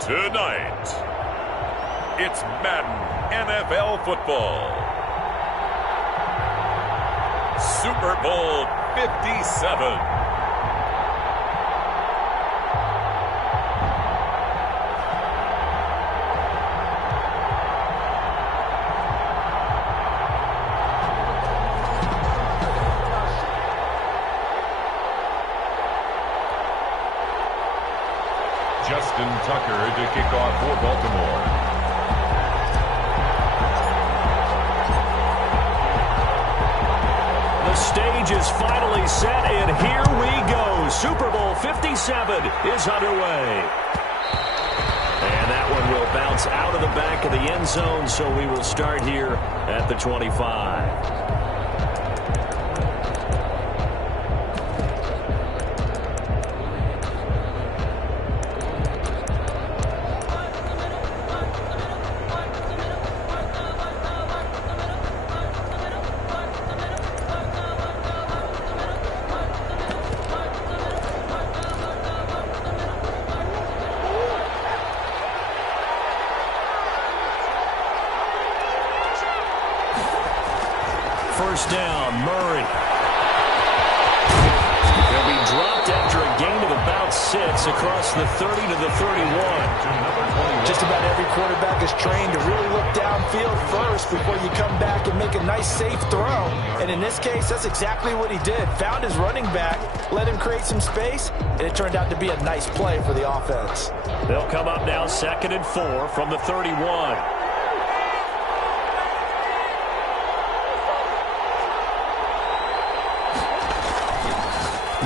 Tonight, it's Madden NFL football. Super Bowl 57. Justin Tucker to kick off for Baltimore. The stage is finally set, and here we go. Super Bowl 57 is underway. And that one will bounce out of the back of the end zone, so we will start here at the 25. First down, Murray. He'll be dropped after a gain of about 6 across the 30 to the 31. Just about every quarterback is trained to really look downfield first before you come back and make a nice, safe throw. And in this case, that's exactly what he did. Found his running back, let him create some space, and it turned out to be a nice play for the offense. They'll come up now 2nd and 4 from the 31.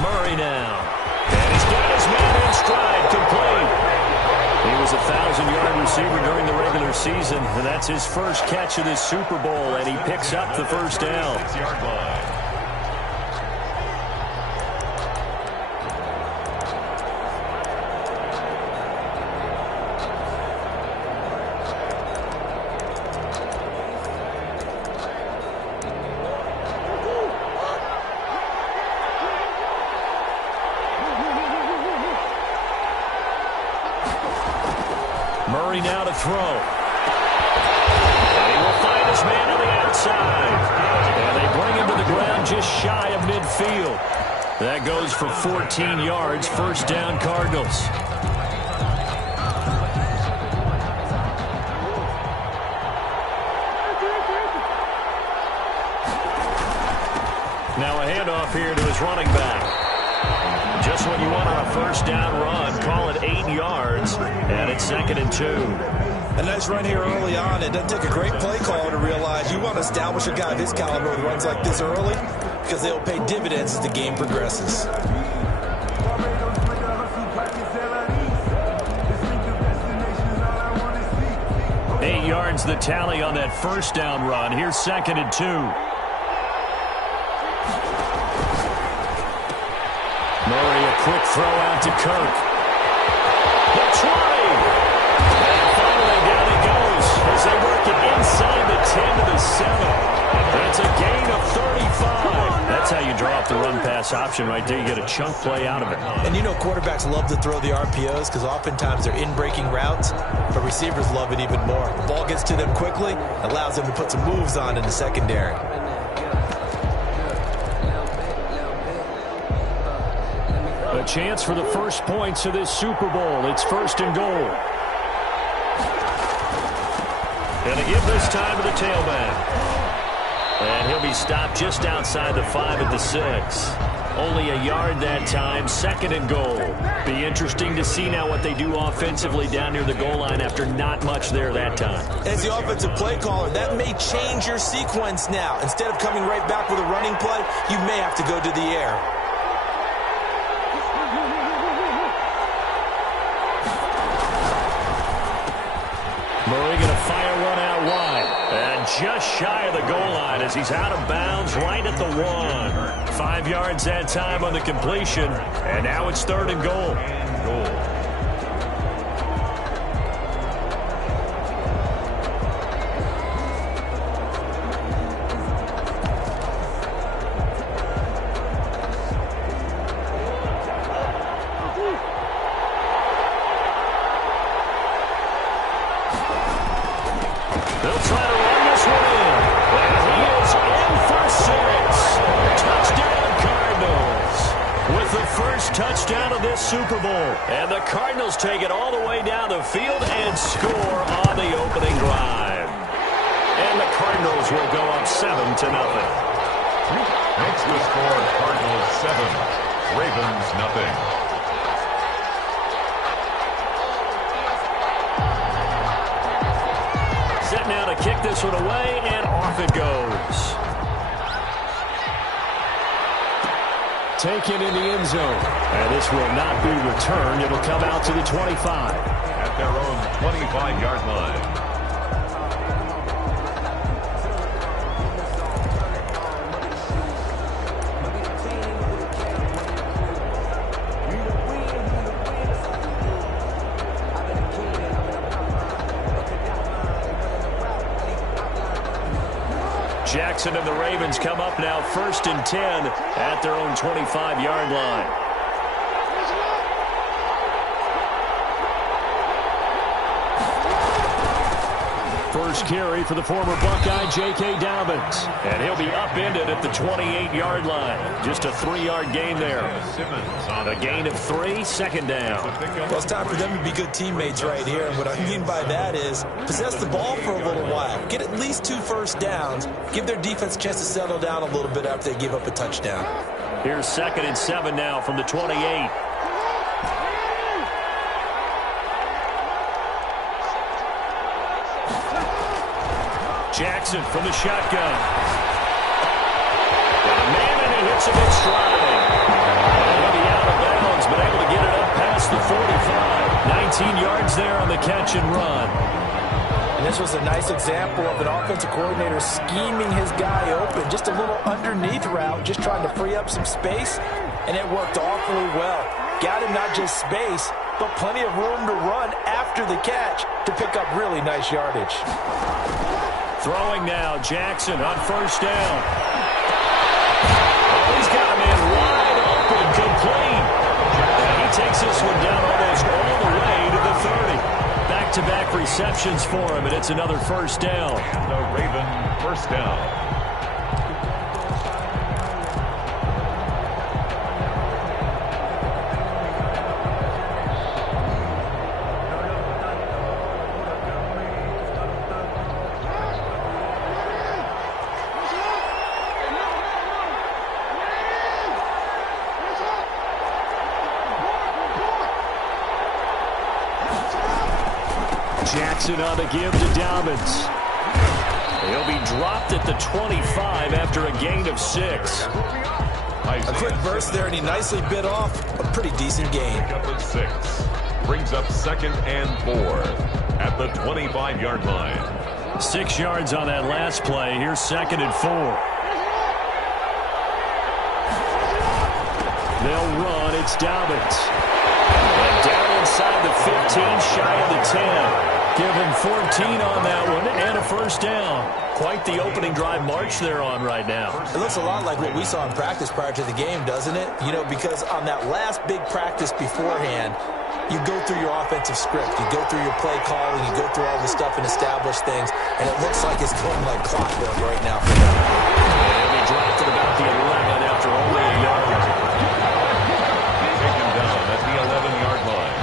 Murray now. And he's got his man in stride, complete. He was a 1,000-yard receiver during the regular season, and that's his first catch of this Super Bowl, and he picks up the first down. 6-yard line. Murray now to throw. And he will find his man on the outside. And they bring him to the ground just shy of midfield. That goes for 14 yards. First down, Cardinals. Now a handoff here to his running back. Just what you want on a first down run. Call it 8 yards, and it's 2nd and 2. A nice run here early on. It doesn't take a great play caller to realize you want to establish a guy of his caliber with runs like this early because they'll pay dividends as the game progresses. Eight yards the tally on that first down run. Here's 2nd and 2. Murray, a quick throw out to Kirk. The 20. And finally down he goes as they work it inside the 10 to the 7. That's a gain of 35. That's how you draw up the run-pass option right there. You get a chunk play out of it. And you know quarterbacks love to throw the RPOs because oftentimes they're in-breaking routes, but receivers love it even more. The ball gets to them quickly, allows them to put some moves on in the secondary. A chance for the first points of this Super Bowl. It's 1st and goal. Gonna give this time to the tailback. And he'll be stopped just outside the 5 at the 6. Only a yard that time, 2nd and goal. Be interesting to see now what they do offensively down near the goal line after not much there that time. As the offensive play caller, that may change your sequence now. Instead of coming right back with a running play, you may have to go to the air. Murray going to fire one out wide. And just shy of the goal line as he's out of bounds right at the 1. 5 yards that time on the completion. And now it's 3rd and goal. They'll try to run this one in. And he is in for 6. Touchdown, Cardinals. With the first touchdown of this Super Bowl. And the Cardinals take it all the way down the field and score on the opening drive. And the Cardinals will go up 7-0. Makes the score Cardinals 7, Ravens nothing. Set now to kick this one away, and off it goes. Taken in the end zone. And this will not be returned. It'll come out to the 25. At their own 25-yard line. Jackson and the Ravens come up now 1st and 10 at their own 25-yard line. First carry for the former Buckeye, J.K. Dobbins. And he'll be upended at the 28-yard line. Just a 3-yard gain there. A gain of 3, second down. Well, it's time for them to be good teammates right here. And what I mean by that is possess the ball for a little while. Get at least 2 first downs. Give their defense a chance to settle down a little bit after they give up a touchdown. Here's 2nd and 7 now from the 28. Jackson from the shotgun. Got a man, and he hits him in stride. He'll be out of bounds, but able to get it up past the 45. 19 yards there on the catch and run. And this was a nice example of an offensive coordinator scheming his guy open. Just a little underneath route, just trying to free up some space, and it worked awfully well. Got him not just space, but plenty of room to run after the catch to pick up really nice yardage. Throwing now, Jackson on 1st down. Oh, he's got a man wide open, complete. And he takes this one down almost all the way to the 30. Back-to-back receptions for him, and it's another 1st down. And the Raven 1st down. Jackson on the give to Dobbins. He'll be dropped at the 25 after a gain of 6. A quick burst there, and he nicely bit off a pretty decent gain. Up at 6. Brings up 2nd and 4 at the 25-yard line. 6 yards on that last play. Here's 2nd and 4. They'll run. It's Dobbins. And down inside the 15, shy of the 10. Give him 14 on that one and a 1st down. Quite the opening drive march they're on right now. It looks a lot like what we saw in practice prior to the game, doesn't it? You know, because on that last big practice beforehand, you go through your offensive script. You go through your play calling. You go through all the stuff and establish things. And it looks like it's going like clockwork right now for them. And he dropped at about the 11 after only a yard. Taken down at the 11-yard line.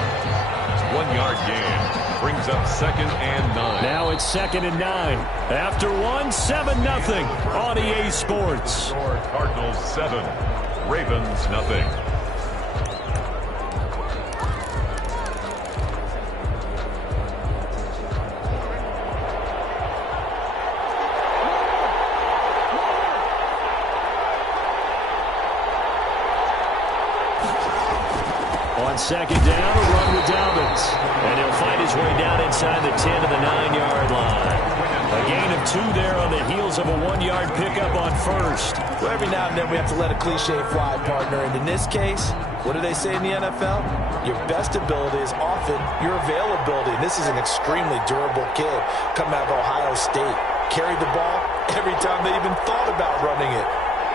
1-yard gain. Brings up 2nd and 9. Now it's 2nd and 9. After 1, 7-0 on EA Sports. Cardinals 7, Ravens nothing. On 2nd down, a run with Dobbins. And he'll find his way down inside the 10 to the 9-yard line. A gain of 2 there on the heels of a 1-yard pickup on 1st. Well, every now and then we have to let a cliche fly, partner. And in this case, what do they say in the NFL? Your best ability is often your availability. And this is an extremely durable kid coming out of Ohio State. Carried the ball every time they even thought about running it.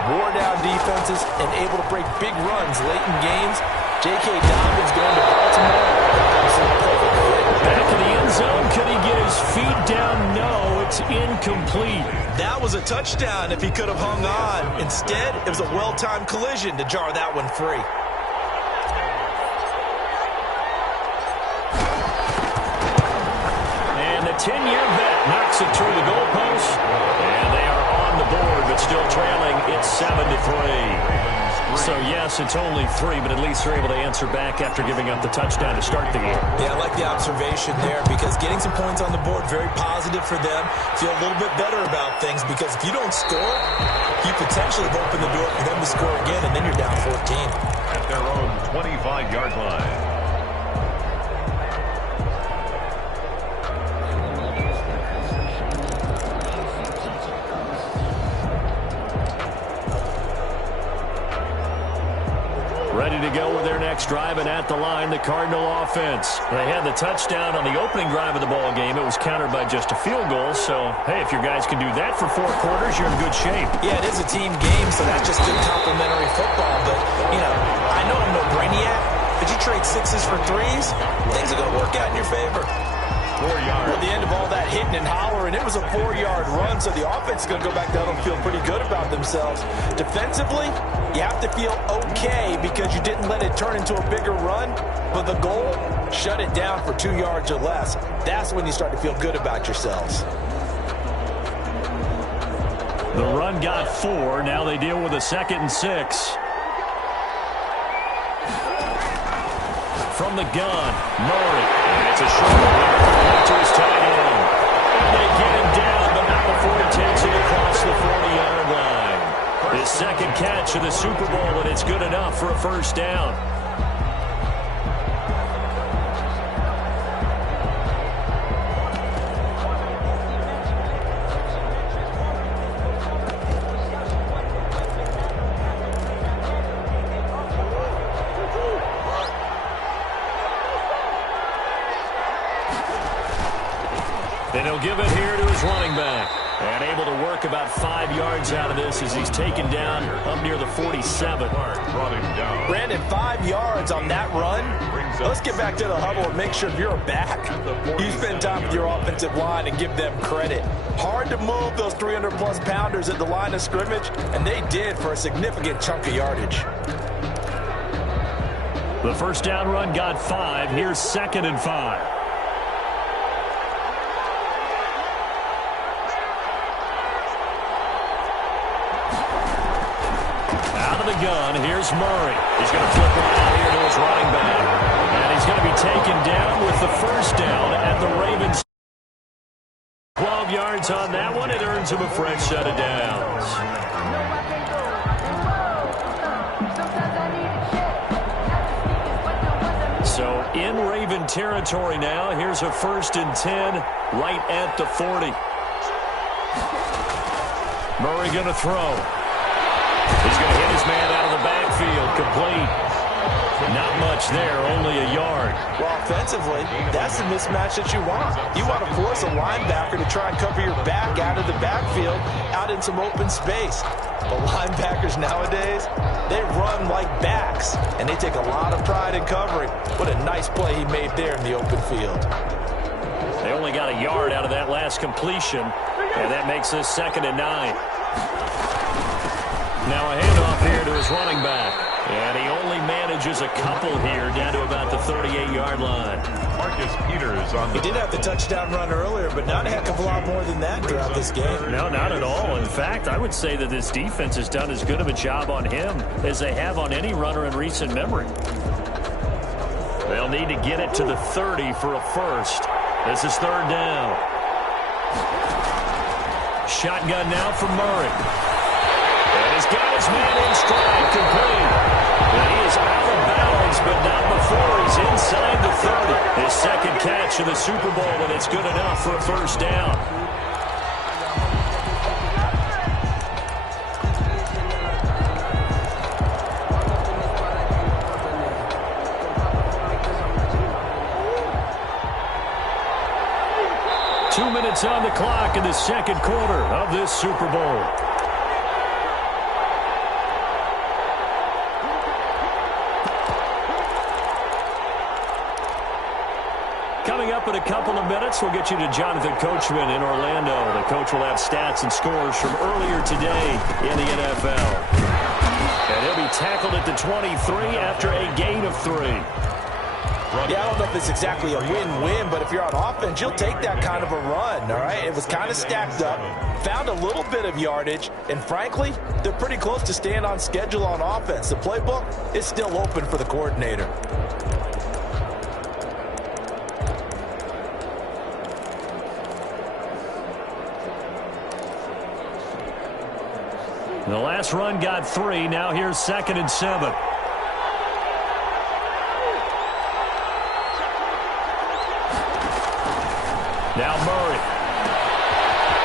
Wore down defenses and able to break big runs late in games. J.K. Dobbins going to Baltimore. Absolutely perfect fit. Back in the end zone. Could he get his feet down? No. It's complete. That was a touchdown if he could have hung on. Instead, it was a well-timed collision to jar that one free. And the 10-year vet knocks it through the goalpost. And they are on the board, but still trailing. It's 7-3. So, yes, it's only 3, but at least they're able to answer back after giving up the touchdown to start the game. Yeah, I like the observation there because getting some points on the board, very positive for them. Feel a little bit better about things because if you don't score, you potentially have opened the door for them to score again, and then you're down 14. At their own 25-yard line. Ready to go with their next drive, and at the line, the Cardinal offense. They had the touchdown on the opening drive of the ball game. It was countered by just a field goal. So, hey, if your guys can do that for 4 quarters, you're in good shape. Yeah, it is a team game, so that's just good complimentary football. But, you know, I know I'm no brainiac, but you trade 6s for 3s, things are going to work out in your favor. 4 yards. Well, the end of all that hitting and hollering, it was a 4-yard run, so the offense is going to go back down and feel pretty good about themselves. Defensively, you have to feel okay because you didn't let it turn into a bigger run, but the goal, shut it down for 2 yards or less. That's when you start to feel good about yourselves. The run got 4. Now they deal with a 2nd and 6. From the gun, Murray. And it's a short one to his tight end. And they get him down, but not before he takes it across the 40-yard line. His 2nd catch of the Super Bowl, and it's good enough for a first down. And he'll give it here to his running back. And able to work about 5 yards out of this as he's taken down up near the 47. Brandon, 5 yards on that run. Let's get back to the huddle and make sure you're back. You spend time with your offensive line and give them credit. Hard to move those 300-plus pounders at the line of scrimmage, and they did for a significant chunk of yardage. The first down run got 5. Here's 2nd and 5. Gun. Here's Murray. He's going to flip right out here to his running back. And he's going to be taken down with the first down at the Ravens. 12 yards on that one. It earns him a fresh set of downs. So in Raven territory now. Here's a 1st and 10 right at the 40. Murray going to throw. He's going to hit his man out of the backfield, complete. Not much there, only a yard. Well, offensively, that's the mismatch that you want. You want to force a linebacker to try and cover your back out of the backfield, out in some open space. But linebackers nowadays, they run like backs, and they take a lot of pride in covering. What a nice play he made there in the open field. They only got a yard out of that last completion, and that makes this 2nd and 9. Now a handoff here to his running back. And he only manages a couple here down to about the 38-yard line. Marcus Peters on the... He did have the touchdown run earlier, but not a heck of a lot more than that throughout this game. No, not at all. In fact, I would say that this defense has done as good of a job on him as they have on any runner in recent memory. They'll need to get it to the 30 for a first. This is 3rd down. Shotgun now for Murray. And he's got his man in stride, complete. And he is out of bounds, but not before he's inside the 30. His 2nd catch of the Super Bowl, and it's good enough for a first down. Two minutes on the clock in the 2nd quarter of this Super Bowl. Coming up up in a couple of minutes. We'll get you to Jonathan Coachman in Orlando. The coach will have stats and scores from earlier today in the NFL. And he'll be tackled at the 23 after a gain of 3. Yeah, I don't know if it's exactly a win-win, but if you're on offense, you'll take that kind of a run, all right? It was kind of stacked up, found a little bit of yardage, and frankly, they're pretty close to staying on schedule on offense. The playbook is still open for the coordinator. The last run got 3. Now here's 2nd and 7. Now Murray.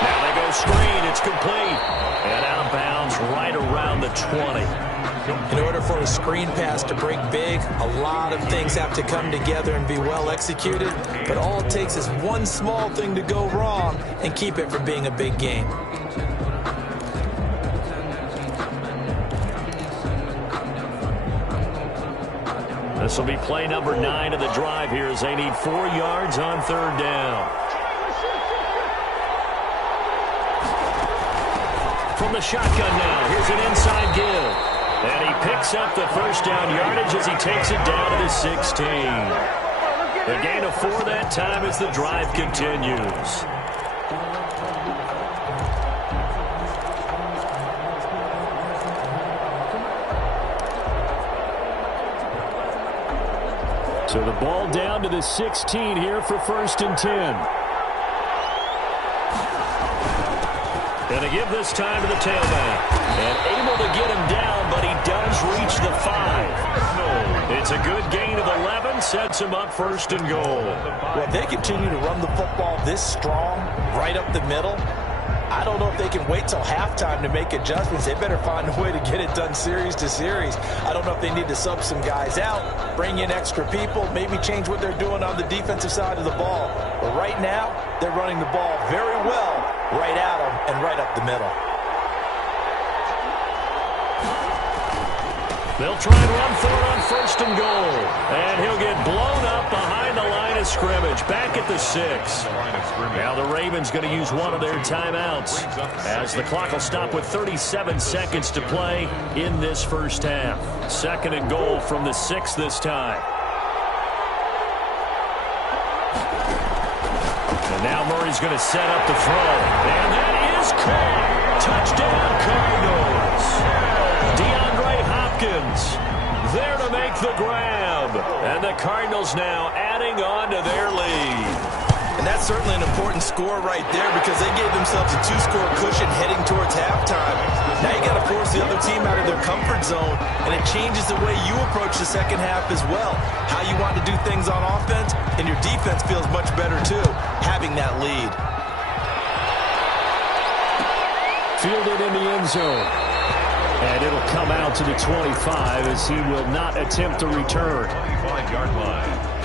Now they go screen. It's complete. And out of bounds right around the 20. In order for a screen pass to break big, a lot of things have to come together and be well executed. But all it takes is one small thing to go wrong and keep it from being a big game. This will be play number 9 of the drive here as they need 4 yards on 3rd down. From the shotgun now, here's an inside give. And he picks up the first down yardage as he takes it down to the 16. A gain of 4 that time as the drive continues. So the ball down to the 16 here for 1st and 10. And to give this time to the tailback. And able to get him down, but he does reach the 5. It's a good gain of 11, sets him up 1st and goal. Well, if they continue to run the football this strong, right up the middle, I don't know if they can wait till halftime to make adjustments. They better find a way to get it done series to series. I don't know if they need to sub some guys out, bring in extra people, maybe change what they're doing on the defensive side of the ball. But right now, they're running the ball very well right at them and right up the middle. They'll try and run for it on 1st and goal. And he'll get blown up behind the line of scrimmage. Back at the 6. Now the Ravens going to use one of their timeouts as the clock will stop with 37 seconds to play in this first half. 2nd and goal from the 6 this time. And now Murray's going to set up the throw. And that is caught. Touchdown Cardinals. DeAndre Hopkins there to make the grab. And the Cardinals now adding on to their lead. And that's certainly an important score right there because they gave themselves a 2-score cushion heading towards halftime. Now you got to force the other team out of their comfort zone, and it changes the way you approach the second half as well. How you want to do things on offense, and your defense feels much better too, having that lead. Fielded in the end zone. And it'll come out to the 25 as he will not attempt to return. 25-yard line.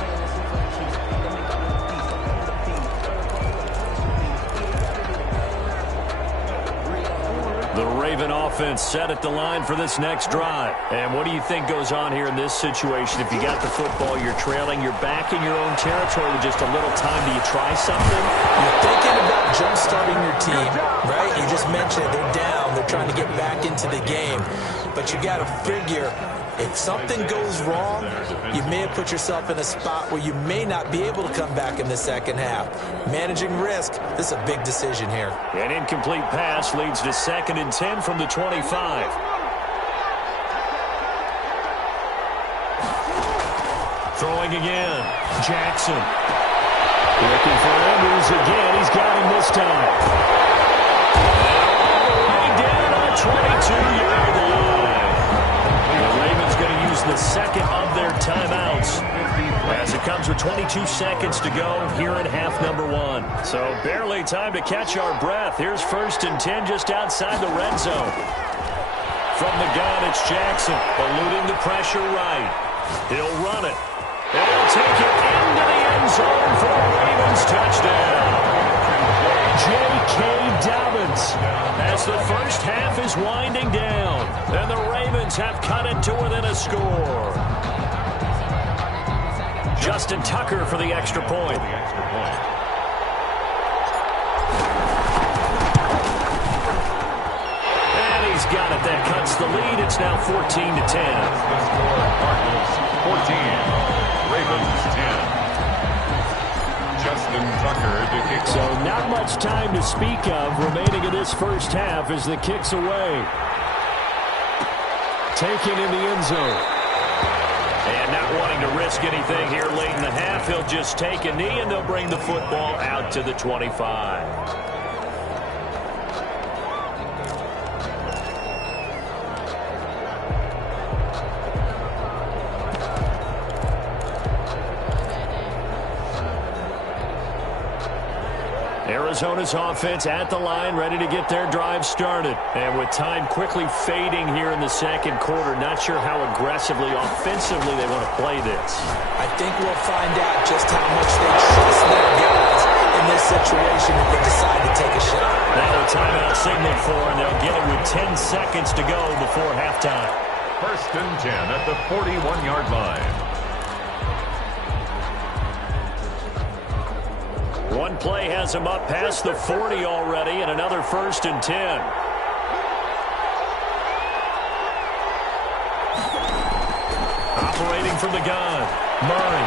The Raven offense set at the line for this next drive. And what do you think goes on here in this situation? If you got the football, you're trailing, you're back in your own territory with just a little time. Do you try something? You're thinking about jump-starting your team, right? You just mentioned it. They're down. They're trying to get back into the game. But you got to figure, if something goes wrong, you may have put yourself in a spot where you may not be able to come back in the second half. Managing risk, this is a big decision here. An incomplete pass leads to 2nd and 10 from the 25. Throwing again. Jackson. Looking for Andrews again. He's got him this time. All the way down on 22-yard line. The Ravens going to use the 2nd of their timeouts as it comes with 22 seconds to go here in half number 1. So barely time to catch our breath. Here's 1st and 10 just outside the red zone. From the gun, it's Jackson eluding the pressure right. He'll run it. And he'll take it into the end zone for a Ravens touchdown. J.K. Dobbins as the first half is winding down. And the Ravens have cut it to within a score. Just Justin Tucker for the extra point. And he's got it. That cuts the lead. It's now 14-10. The score, Cardinals 14, Ravens 10. Justin Tucker to kick. So not much time to speak of remaining in this first half as the kick's away. Taken in the end zone. And not wanting to risk anything here late in the half, he'll just take a knee and they'll bring the football out to the 25. Arizona's offense at the line, ready to get their drive started. And with time quickly fading here in the second quarter, not sure how aggressively, offensively they want to play this. I think we'll find out just how much they trust their guys in this situation if they decide to take a shot. Now a timeout signaled for, and they'll get it with 10 seconds to go before halftime. 1st and 10 at the 41-yard line. One play has him up past the 40 already, and another 1st and 10. Operating from the gun, Murray.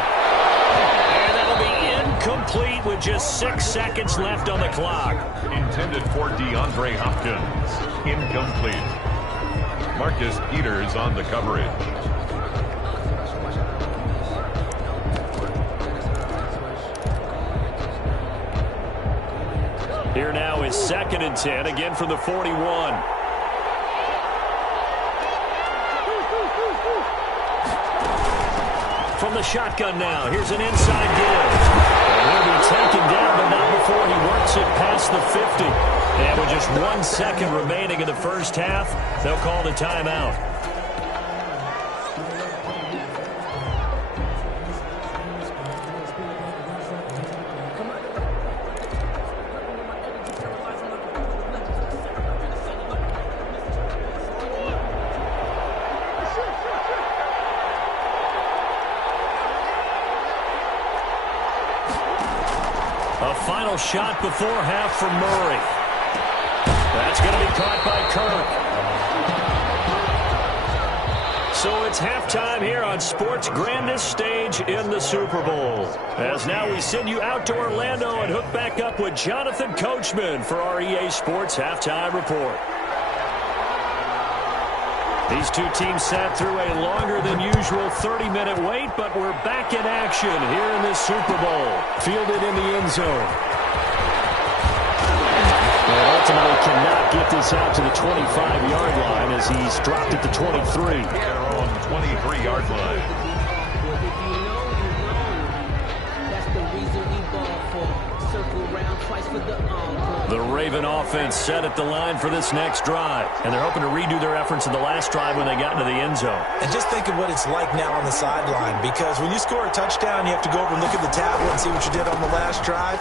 And that'll be incomplete with just 6 seconds left on the clock. Intended for DeAndre Hopkins. Incomplete. Marcus Peters on the coverage. Here now is 2nd and 10, again from the 41. From the shotgun now, here's an inside give. And he'll be taken down, but not before he works it past the 50. And with just 1 second remaining in the first half, they'll call the timeout. A final shot before half from Murray. That's going to be caught by Kirk. So it's halftime here on sports' grandest stage in the Super Bowl. As now we send you out to Orlando and hook back up with Jonathan Coachman for our EA Sports Halftime Report. These two teams sat through a longer than usual 30-minute wait, but we're back in action here in this Super Bowl. Fielded in the end zone. And ultimately cannot get this out to the 25-yard line as he's dropped at the 23. Their own 23-yard line. The Raven offense set at the line for this next drive, and they're hoping to redo their efforts in the last drive when they got into the end zone. And just think of what it's like now on the sideline, because when you score a touchdown, you have to go over and look at the tablet and see what you did on the last drive.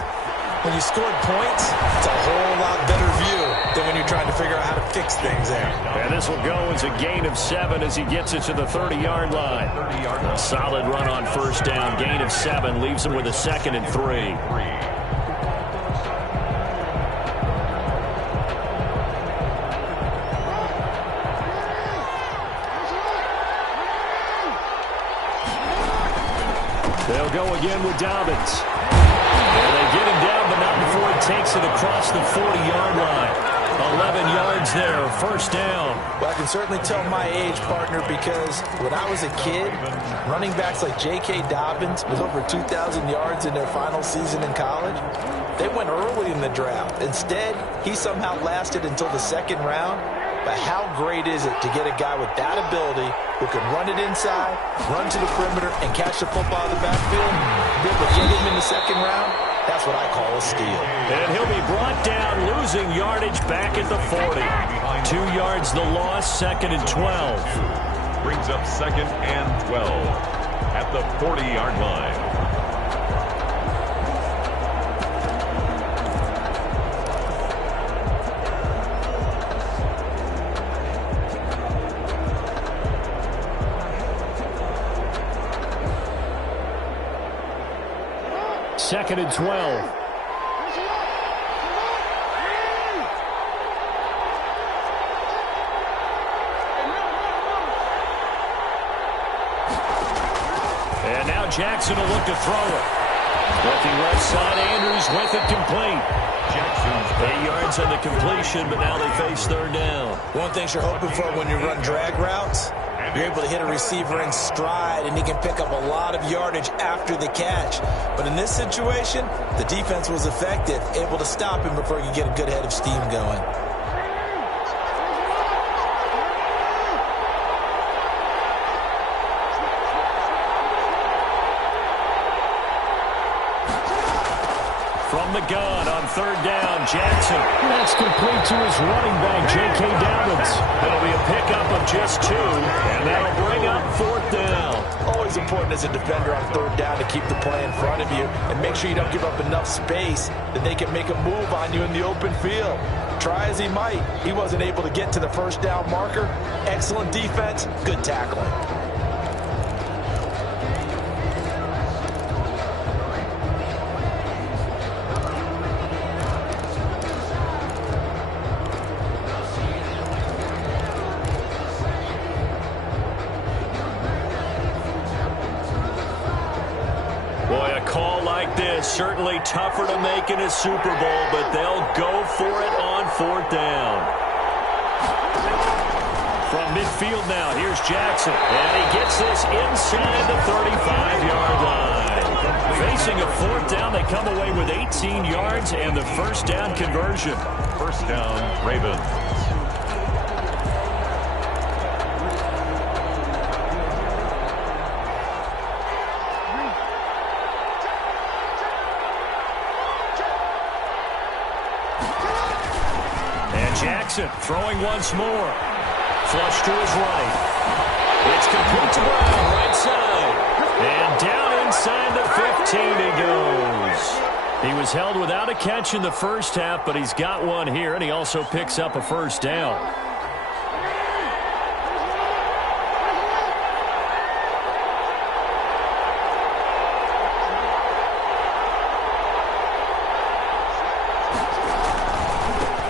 When you scored points, it's a whole lot better view than when you're trying to figure out how to fix things there. And this will go as a gain of 7 as he gets it to the 30-yard line. A solid run on first down. Gain of 7 leaves him with a 2nd and 3. They'll go again with Dobbins. And they get him down, but not before he takes it across the 40-yard line. 11 yards there, first down. Well, I can certainly tell my age, partner, because when I was a kid, running backs like J.K. Dobbins with over 2,000 yards in their final season in college, they went early in the draft. Instead, he somehow lasted until the 2nd round. But how great is it to get a guy with that ability who can run it inside, run to the perimeter, and catch the football in the backfield? Be able to get him in the 2nd round? That's what I call a steal. And he'll be brought down, losing yardage back at the 40. 2 yards the loss, 2nd and 12. Brings up 2nd and 12 at the 40-yard line. 2nd and 12. And now Jackson will look to throw it. Looking left side, Andrews with it complete. Jackson's 8 yards on the completion, but now they face 3rd down. One thing you're hoping for when you run drag routes, you're able to hit a receiver in stride, and he can pick up a lot of yardage after the catch. But in this situation, the defense was effective, able to stop him before you get a good head of steam going. From the gun on 3rd down, Jackson. That's complete to his running back, J.K. Dobbins. It'll be a pickup of just 2, and that'll bring up 4th down. Always important as a defender on 3rd down to keep the play in front of you and make sure you don't give up enough space that they can make a move on you in the open field. Try as he might, he wasn't able to get to the 1st down marker. Excellent defense, good tackling. Certainly tougher to make in a Super Bowl, but they'll go for it on 4th down. From midfield now, here's Jackson. And he gets this inside the 35-yard line. Facing a 4th down, they come away with 18 yards and the 1st down conversion. 1st down, Ravens. Jackson throwing once more. Flush to his right. It's complete to Brown, right side. And down inside the 15 he goes. He was held without a catch in the 1st half, but he's got one here, and he also picks up a 1st down.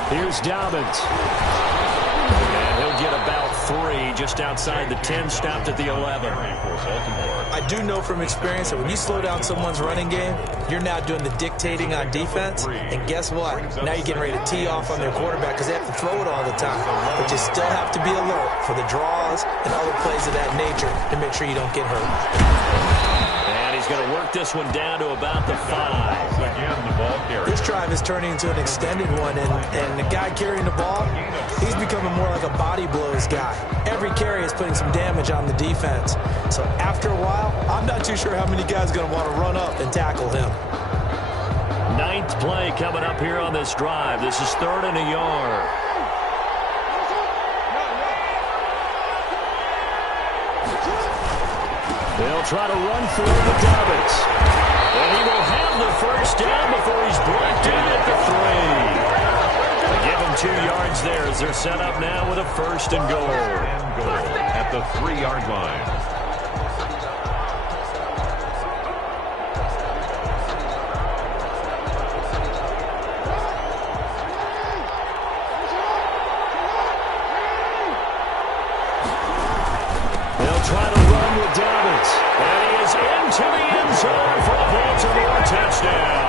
Here's Dobbins. And he'll get about 3 just outside the 10, stopped at the 11. I do know from experience that when you slow down someone's running game, you're now doing the dictating on defense. And guess what? Now you're getting ready to tee off on their quarterback because they have to throw it all the time. But you still have to be alert for the draws and other plays of that nature to make sure you don't get hurt. And he's going to work this one down to about the 5. Again, the ball carrier. This drive is turning into an extended one, and the guy carrying the ball, he's becoming more like a body blows guy. Every carry is putting some damage on the defense. So after a while, I'm not too sure how many guys are going to want to run up and tackle him. 9th play coming up here on this drive. This is 3rd and a yard. They'll try to run for it with Dobbins. And he will have the 1st down before he's brought down at the 3. They give him 2 yards there as they're set up now with a 1st and goal. At the 3-yard line. Try to run with Dobbins. And he is into the end zone for a Baltimore touchdown.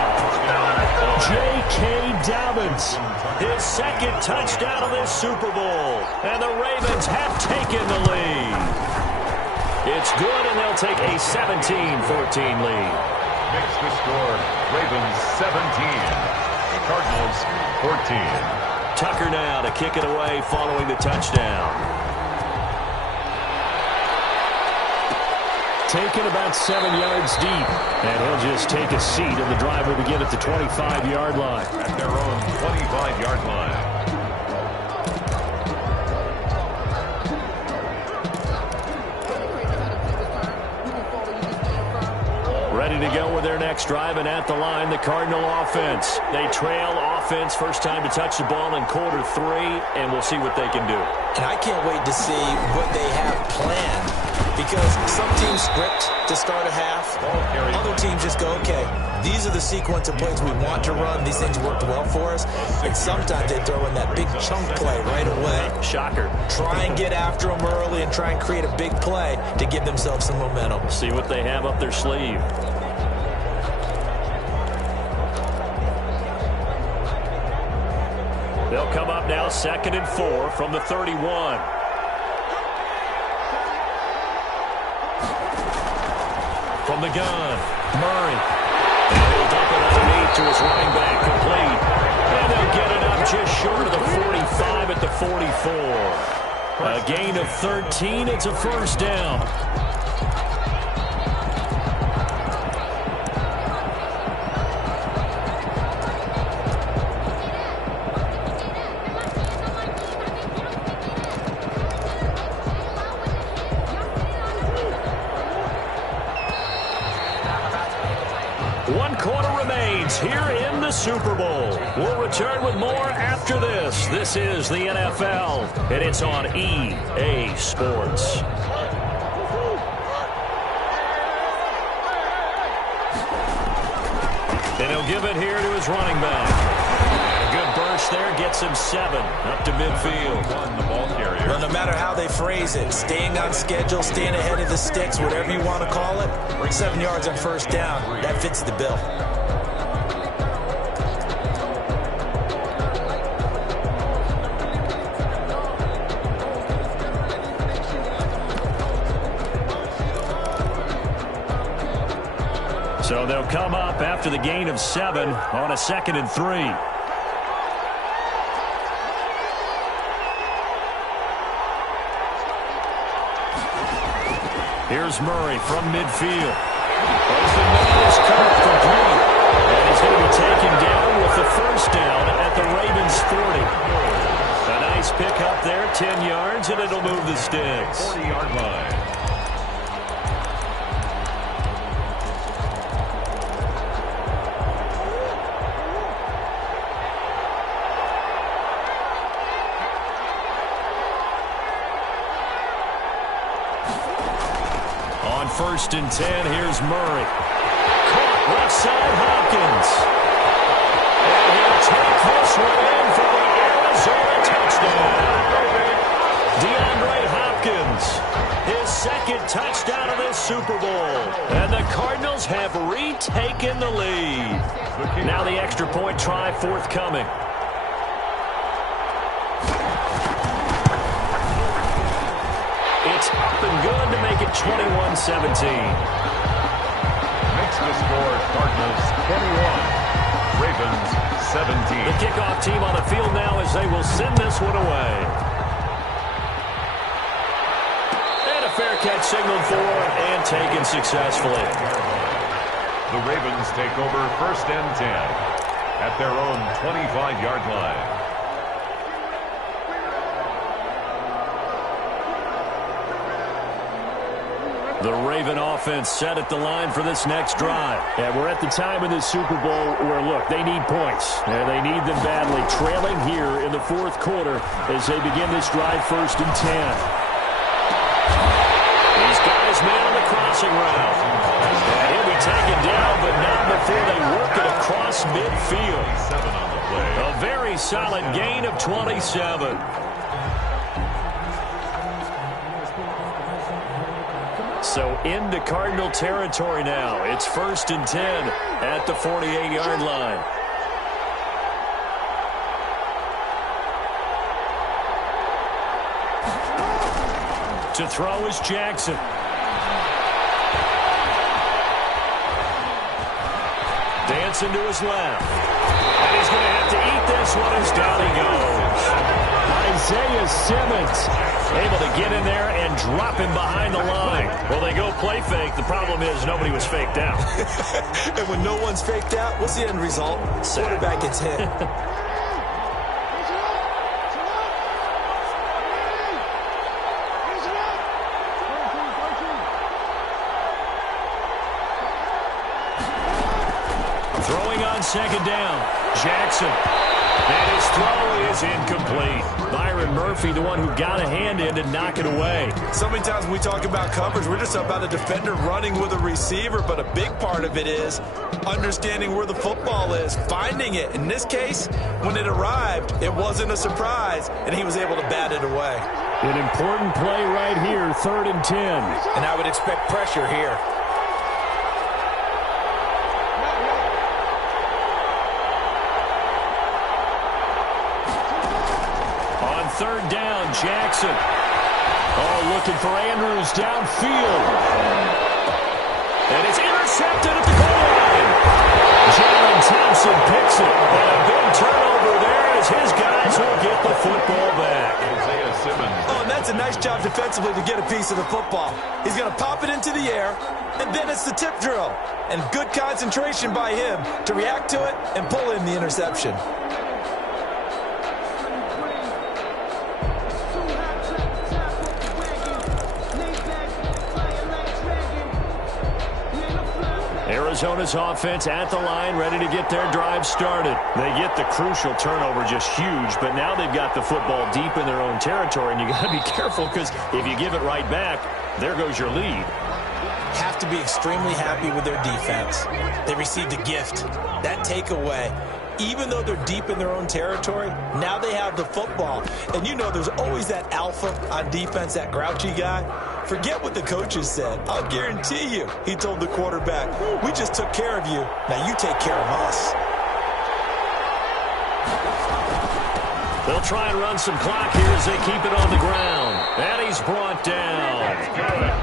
J.K. Dobbins, his 2nd touchdown of this Super Bowl. And the Ravens have taken the lead. It's good, and they'll take a 17-14 lead. Makes the score, Ravens 17, Cardinals 14. Tucker now to kick it away following the touchdown. Taken about 7 yards deep. And he'll just take a seat, and the drive will begin at the 25-yard line. At their own 25-yard line. Ready to go with their next drive, and at the line, the Cardinal offense. They trail offense, first time to touch the ball in quarter 3, and we'll see what they can do. And I can't wait to see what they have planned Because some teams script to start a half. Other teams just go, okay, these are the sequence of plays we want to run. These things worked well for us. And sometimes they throw in that big chunk play right away. Shocker. Try and get after them early and try and create a big play to give themselves some momentum. See what they have up their sleeve. They'll come up now 2nd and 4 from the 31. From the gun, Murray. And he'll dump it underneath to his running back, complete. And they'll get it up just short of the 45 at the 44. A gain of 13. It's a first down. Here in the Super Bowl. We'll return with more after this. This is the NFL, and it's on EA Sports. And he'll give it here to his running back. A good burst there gets him 7 up to midfield. The ball carrier. Well, no matter how they phrase it, staying on schedule, staying ahead of the sticks, whatever you want to call it, 7 yards on first down, that fits the bill. So they'll come up after the gain of 7 on a 2nd and 3. Here's Murray from midfield. There's the nose cut complete. And he's going to be taken down with the first down at the Ravens 40. A nice pick up there, 10 yards, and it'll move the sticks. 40-yard line. First and 10, here's Murray. Caught left side, Hopkins. And he'll take this one in for the Arizona touchdown. DeAndre Hopkins, his 2nd touchdown of this Super Bowl. And the Cardinals have retaken the lead. Now the extra point try forthcoming. It's up and good to make it 21-17. Makes the score Cardinals 21, Ravens 17. The kickoff team on the field now as they will send this one away. And a fair catch signaled for and taken successfully. The Ravens take over 1st and 10 at their own 25-yard line. The Raven offense set at the line for this next drive. Yeah, we're at the time in this Super Bowl where, look, they need points. And they need them badly. Trailing here in the 4th quarter as they begin this drive 1st and 10. These guys man on the crossing route. And he'll be taken down, but not before they work it across midfield. 7 on the play. A very solid gain of 27. So into Cardinal territory now. It's 1st and 10 at the 48-yard line. To throw is Jackson. Dancing to his left. And he's going to have to eat this one as down he goes. Isaiah Simmons able to get in there and drop him behind the line. Well, they go play fake. The problem is nobody was faked out. And when no one's faked out, what's the end result? Quarterback gets hit. Throwing on on second down. Jackson. And his throw is incomplete. Byron Murphy, the one who got a hand in to knock it away. So many times when we talk about coverage, we're just about a defender running with a receiver, but a big part of it is understanding where the football is, finding it. In this case, when it arrived, it wasn't a surprise, and he was able to bat it away. An important play right here, 3rd and 10. And I would expect pressure here. Third down, Jackson. Oh, looking for Andrews downfield. And it's intercepted at the goal line. Jalen Thompson picks it. And a big turnover there as his guys will get the football back. Oh, and that's a nice job defensively to get a piece of the football. He's going to pop it into the air, and then it's the tip drill. And good concentration by him to react to it and pull in the interception. Arizona's offense at the line, ready to get their drive started. They get the crucial turnover, just huge, but now they've got the football deep in their own territory, and you got to be careful because if you give it right back, there goes your lead. Have to be extremely happy with their defense. They received a gift. That takeaway, even though they're deep in their own territory, now they have the football. And you know there's always that alpha on defense, that grouchy guy. Forget what the coaches said. I'll guarantee you, he told the quarterback, we just took care of you. Now you take care of us. They'll try and run some clock here as they keep it on the ground. And he's brought down.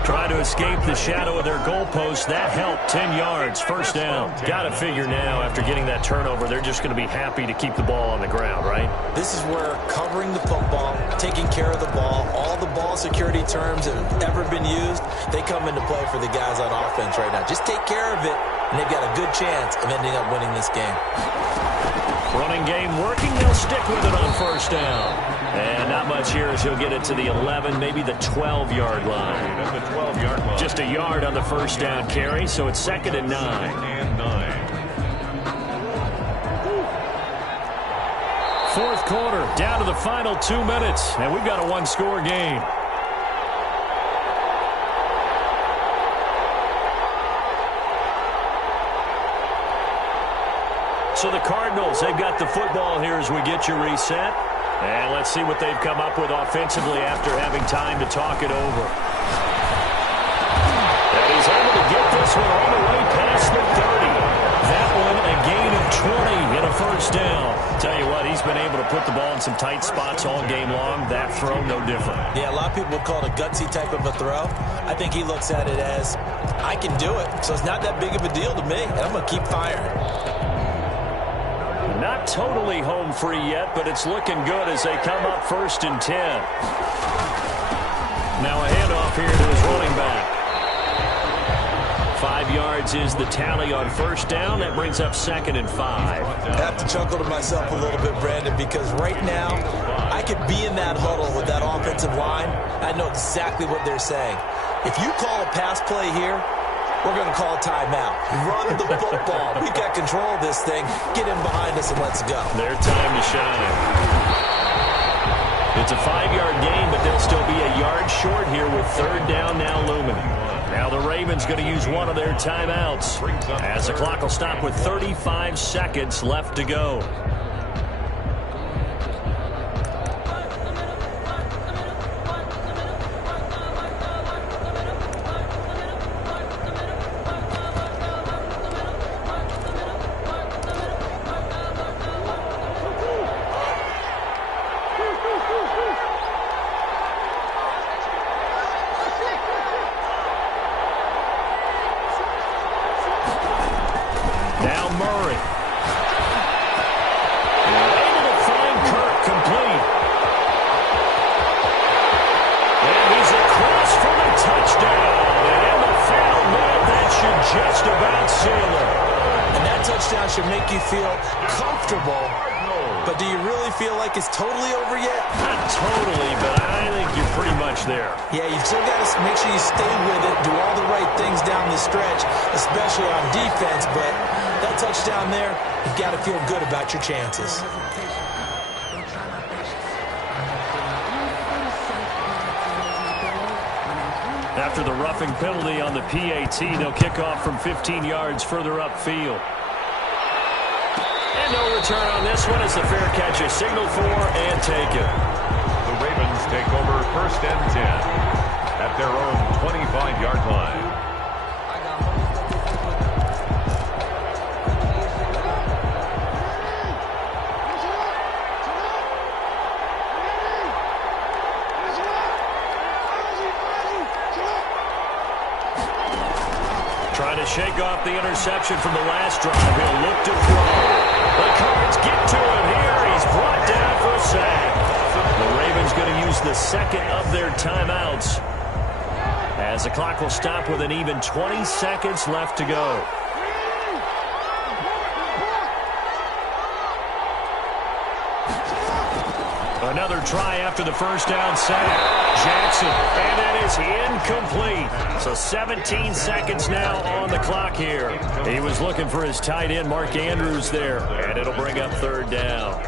Trying to escape the shadow of their goalpost. That helped. 10 yards. First down. Got to figure now, after getting that turnover, they're just going to be happy to keep the ball on the ground, right? This is where covering the football, taking care of the ball, all the ball security terms that have ever been used, they come into play for the guys on offense right now. Just take care of it, and they've got a good chance of ending up winning this game. Running game working. They'll stick with it on first down. And not much here as he'll get it to the 11, maybe the 12-yard line. Just a yard on the first down carry, so it's 2nd and 9. Fourth quarter, down to the final 2 minutes, and we've got a one-score game. So the Cardinals, they've got the football here as we get you reset. And let's see what they've come up with offensively after having time to talk it over. And he's able to get this one all the way past the 30. That one a gain of 20 and a first down. Tell you what, he's been able to put the ball in some tight spots all game long. That throw, no different. Yeah, a lot of people would call it a gutsy type of a throw. I think he looks at it as, I can do it, so it's not that big of a deal to me, and I'm going to keep firing. Not totally home free yet, but it's looking good as they come up 1st and 10. Now a handoff here to his running back. 5 yards is the tally on first down. That brings up 2nd and 5. I have to chuckle to myself a little bit, Brandon, because right now I could be in that huddle with that offensive line. I know exactly what they're saying. If you call a pass play here, we're going to call a timeout. Run the football. We've got control of this thing. Get in behind us and let's go. Their time to shine. It's a 5-yard gain, but they'll still be a yard short here with 3rd down now looming. Now the Ravens going to use one of their timeouts as the clock will stop with 35 seconds left to go. Now Murray. Able to find Kirk complete. And he's across for the touchdown. And in the final minute, that should just about seal it. And that touchdown should make you feel comfortable. But do you really feel like it's totally over yet? Not totally, but I think you're pretty much there. Yeah, you've still got to make sure you stay with it, do all the right things down the stretch, especially on defense. But That touchdown there, you've got to feel good about your chances. After the roughing penalty on the PAT, they'll kick off from 15 yards further upfield. And no return on this one as the fair catch is signaled for and taken. The Ravens take over 1st and 10 at their own 25-yard line. Trying to shake off the interception from the last drive. He'll look to throw. The Cards get to him here. He's brought down for a sack. The Ravens going to use the second of their timeouts as the clock will stop with an even 20 seconds left to go. Another try after the first down sack. Jackson, and that is incomplete. So 17 seconds now on the clock here. He was looking for his tight end, Mark Andrews, there, and it'll bring up 3rd down.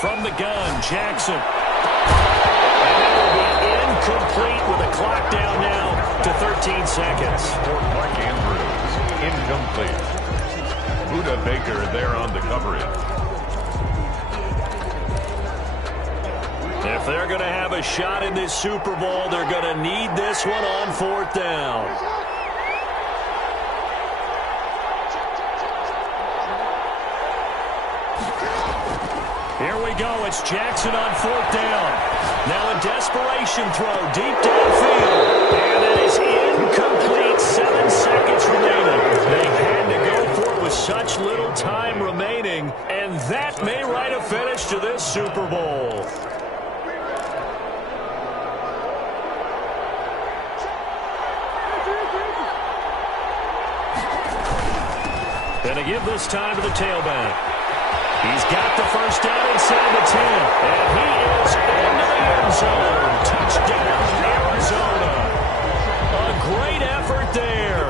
From the gun, Jackson. And that will be incomplete with the clock down now to 13 seconds. For Mark Andrews, incomplete. Buda Baker there on the coverage. If they're going to have a shot in this Super Bowl, they're going to need this one on 4th down. Here we go. It's Jackson on 4th down. Now a desperation throw deep downfield. And it is incomplete. 7 seconds remaining. They had to go for it with such little time remaining. And that may write a finish to this Super Bowl. And to give this time to the tailback. He's got the first down inside the 10. And he is into the end zone. Touchdown, Arizona. A great effort there.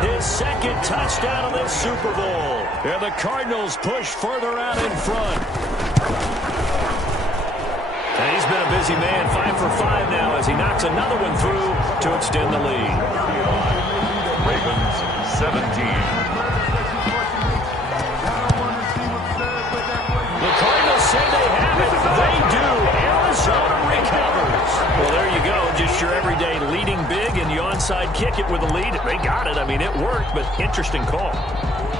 His second touchdown of this Super Bowl. And the Cardinals push further out in front. And he's been a busy man, 5 for 5 now as he knocks another one through to extend the lead. Ravens 17. Say they have it. They do. Arizona recovers. Well, there you go. Just your everyday leading big and you onside kick it with a lead. They got it. I mean, it worked, but interesting call.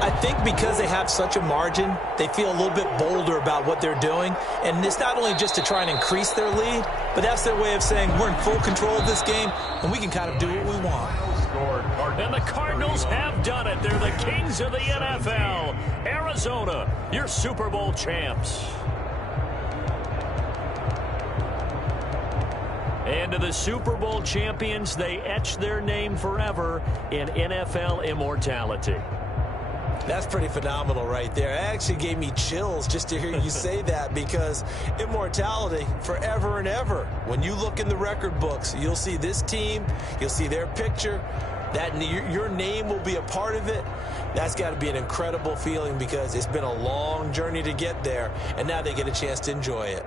I think because they have such a margin, they feel a little bit bolder about what they're doing. And it's not only just to try and increase their lead, but that's their way of saying we're in full control of this game and we can kind of do what we want. And the Cardinals have done it. They're the kings of the NFL. Arizona, your Super Bowl champs. And to the Super Bowl champions, they etch their name forever in NFL immortality. That's pretty phenomenal right there. It actually gave me chills just to hear you say that because immortality forever and ever. When you look in the record books, you'll see this team, you'll see their picture, that your name will be a part of it. That's got to be an incredible feeling because it's been a long journey to get there, and now they get a chance to enjoy it.